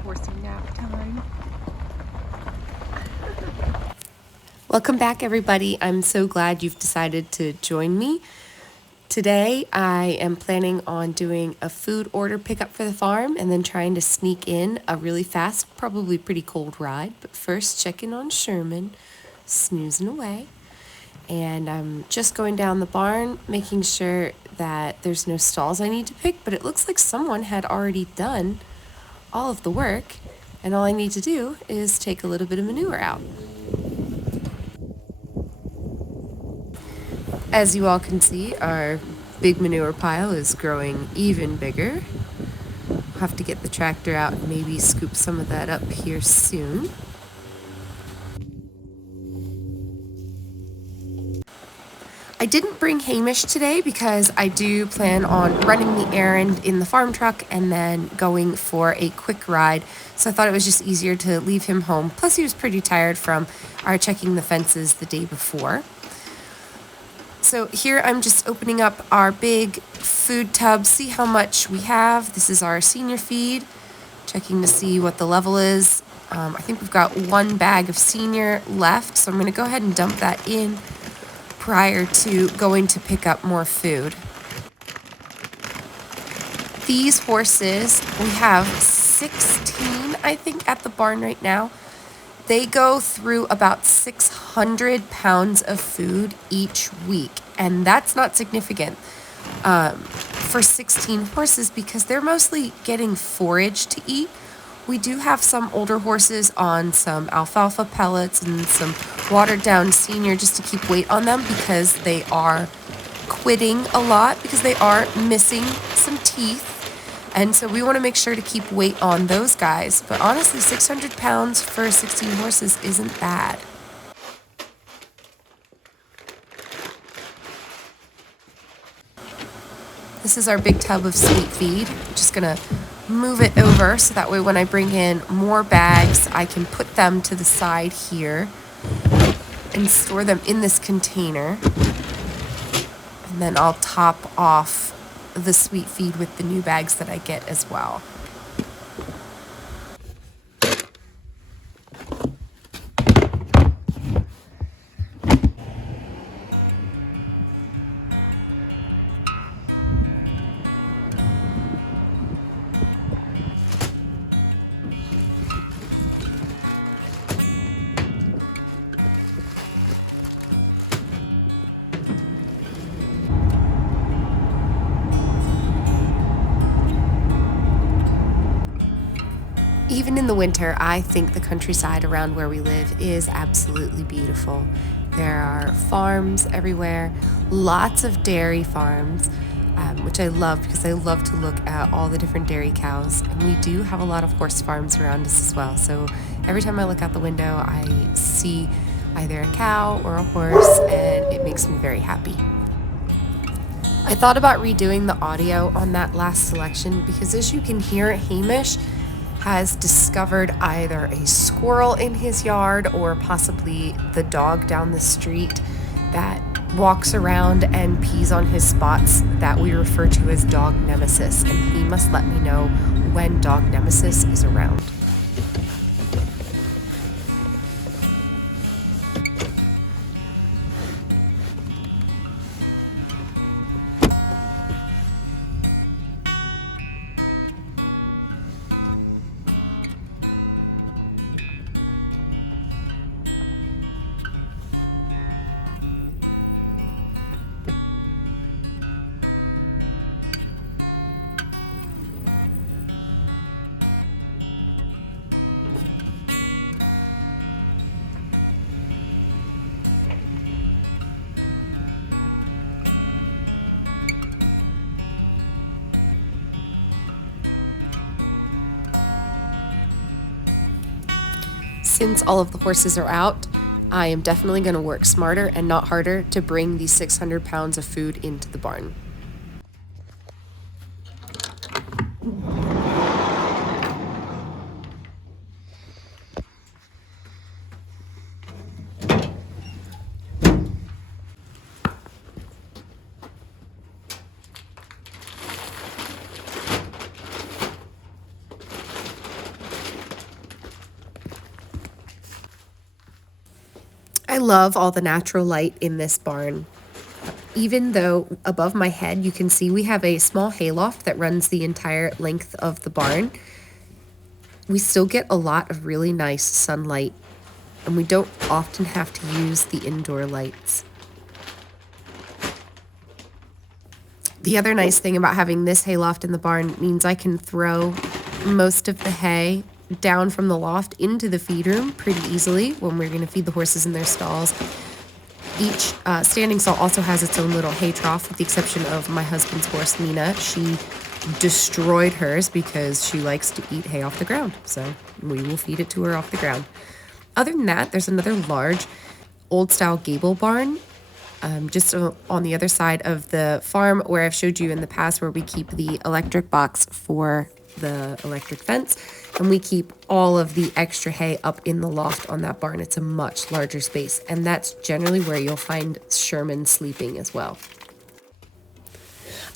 horsey nap time. Welcome back, everybody. I'm so glad you've decided to join me. Today, I am planning on doing a food order pickup for the farm and then trying to sneak in a really fast, probably pretty cold ride. But first, checking on Sherman, snoozing away. And I'm just going down the barn, making sure that there's no stalls I need to pick, but it looks like someone had already done all of the work, and all I need to do is take a little bit of manure out. As you all can see, our big manure pile is growing even bigger. I'll have to get the tractor out and maybe scoop some of that up here soon. I didn't bring Hamish today because I do plan on running the errand in the farm truck and then going for a quick ride. So I thought it was just easier to leave him home. Plus he was pretty tired from our checking the fences the day before. So here I'm just opening up our big food tub, see how much we have. This is our senior feed, checking to see what the level is. I think we've got one bag of senior left, so I'm going to go ahead and dump that in prior to going to pick up more food. These horses, we have 16, I think, at the barn right now. They go through about 600 pounds of food each week, and that's not significant for 16 horses because they're mostly getting forage to eat. We do have some older horses on some alfalfa pellets and some watered down senior just to keep weight on them because they are quitting a lot because they are missing some teeth. And so we want to make sure to keep weight on those guys. But honestly, 600 pounds for 16 horses isn't bad. This is our big tub of sweet feed. I'm just going to move it over so that way when I bring in more bags, I can put them to the side here and store them in this container. And then I'll top off the sweet feed with the new bags that I get as well. Even in the winter, I think the countryside around where we live is absolutely beautiful. There are farms everywhere, lots of dairy farms, which I love because I love to look at all the different dairy cows. And we do have a lot of horse farms around us as well. So every time I look out the window, I see either a cow or a horse, and it makes me very happy. I thought about redoing the audio on that last selection because as you can hear, Hamish has discovered either a squirrel in his yard or possibly the dog down the street that walks around and pees on his spots that we refer to as dog nemesis, and he must let me know when dog nemesis is around. Since all of the horses are out, I am definitely going to work smarter and not harder to bring these 600 pounds of food into the barn. love all the natural light in this barn. Even though above my head you can see we have a small hayloft that runs the entire length of the barn, we still get a lot of really nice sunlight, and we don't often have to use the indoor lights. The other nice thing about having this hayloft in the barn means I can throw most of the hay down from the loft into the feed room pretty easily when we're going to feed the horses in their stalls. Each standing stall also has its own little hay trough, with the exception of my husband's horse, Mina. She destroyed hers because she likes to eat hay off the ground, so we will feed it to her off the ground. Other than that, there's another large old-style gable barn just on the other side of the farm where I've showed you in the past, where we keep the electric box for the electric fence, and we keep all of the extra hay up in the loft on that barn. It's a much larger space, and that's generally where you'll find Sherman sleeping as well.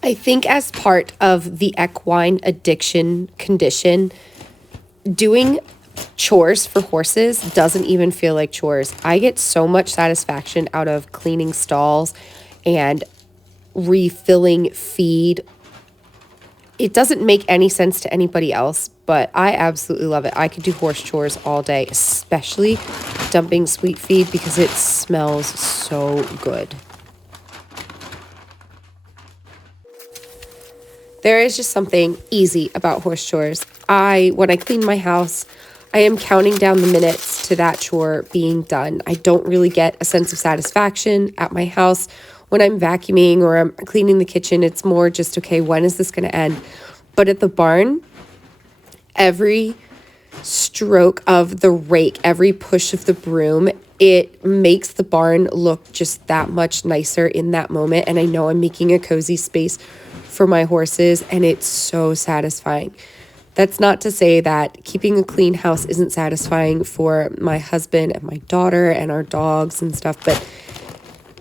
I think as part of the equine addiction condition, doing chores for horses doesn't even feel like chores. I get so much satisfaction out of cleaning stalls and refilling feed. It doesn't make any sense to anybody else, but I absolutely love it. I could do horse chores all day, especially dumping sweet feed, because it smells so good. There is just something easy about horse chores. When I clean my house, I am counting down the minutes to that chore being done. I don't really get a sense of satisfaction at my house when I'm vacuuming or I'm cleaning the kitchen. It's more just, okay, when is this going to end? But at the barn, every stroke of the rake, every push of the broom, it makes the barn look just that much nicer in that moment. And I know I'm making a cozy space for my horses, and it's so satisfying. That's not to say that keeping a clean house isn't satisfying for my husband and my daughter and our dogs and stuff, but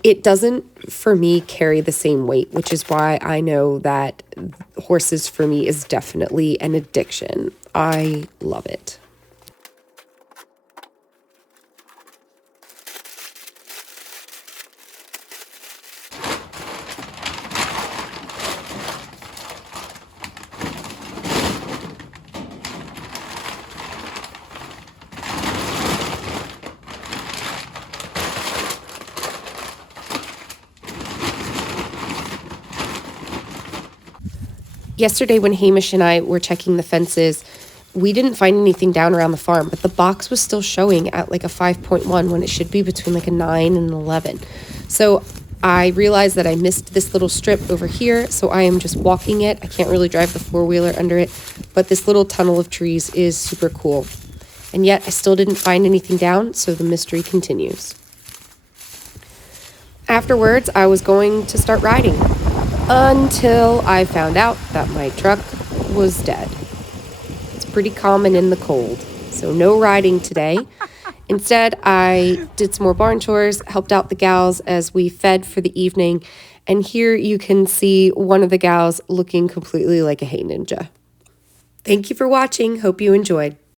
it doesn't, for me, carry the same weight, which is why I know that horses for me is definitely an addiction. I love it. Yesterday when Hamish and I were checking the fences, we didn't find anything down around the farm, but the box was still showing at like a 5.1 when it should be between like a 9 and an 11. So I realized that I missed this little strip over here, so I am just walking it. I can't really drive the four-wheeler under it, but this little tunnel of trees is super cool. And yet I still didn't find anything down, so the mystery continues. Afterwards, I was going to start riding until I found out that my truck was dead. It's pretty common in the cold, so no riding today. Instead, I did some more barn chores, helped out the gals as we fed for the evening, and here you can see one of the gals looking completely like a hay ninja. Thank you for watching. Hope you enjoyed.